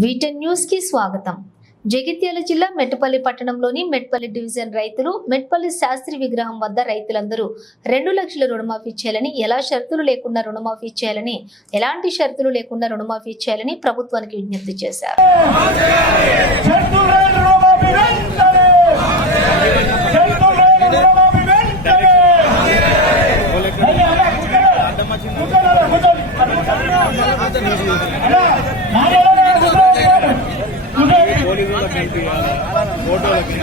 వీటెన్ news కి స్వాగతం. జగిత్యాల జిల్లా మెట్పల్లి పట్టణంలోని మెట్పల్లి డివిజన్ రైతులు మెట్పల్లి శాస్త్రి విగ్రహం వద్ద రైతులందరూ 2 లక్షల రుణమాఫీ చేయాలని, ఎలాంటి షరతులు లేకుండా రుణమాఫీ చేయాలని ప్రభుత్వానికి విజ్ఞప్తి చేశారు. ఫోటోలకి